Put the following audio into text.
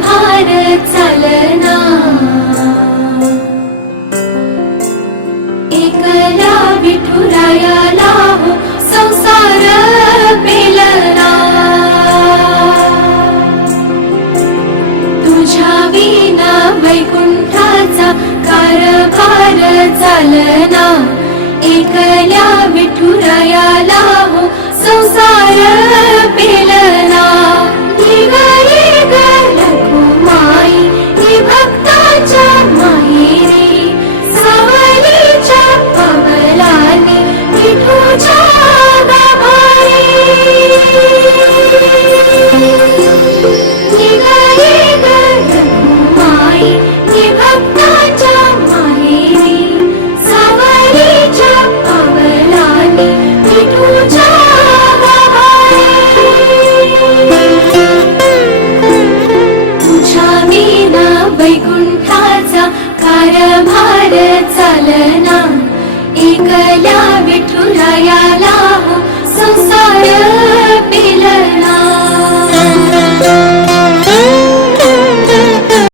कारभार चालना, एकल्या विठुरायाला हो संसार पेलना, तुझ्या विना वैकुंठाचा कारभार चालना, एकल्या विठुरायाला हो संसार पेलना। येग येग रखुमाई ही भक्ताच्या माहेरी, सावलीच्या पवलानी विठूच्या गाभारी। येग येग रखुमाई ही भक्ताच्या माहेरी, सावलीच्या पवलानी विठूच्या गाभारी। तुझ्या विना वैकुंठाचा कारभार चालना, एकल्या विठुरायाला हो संसार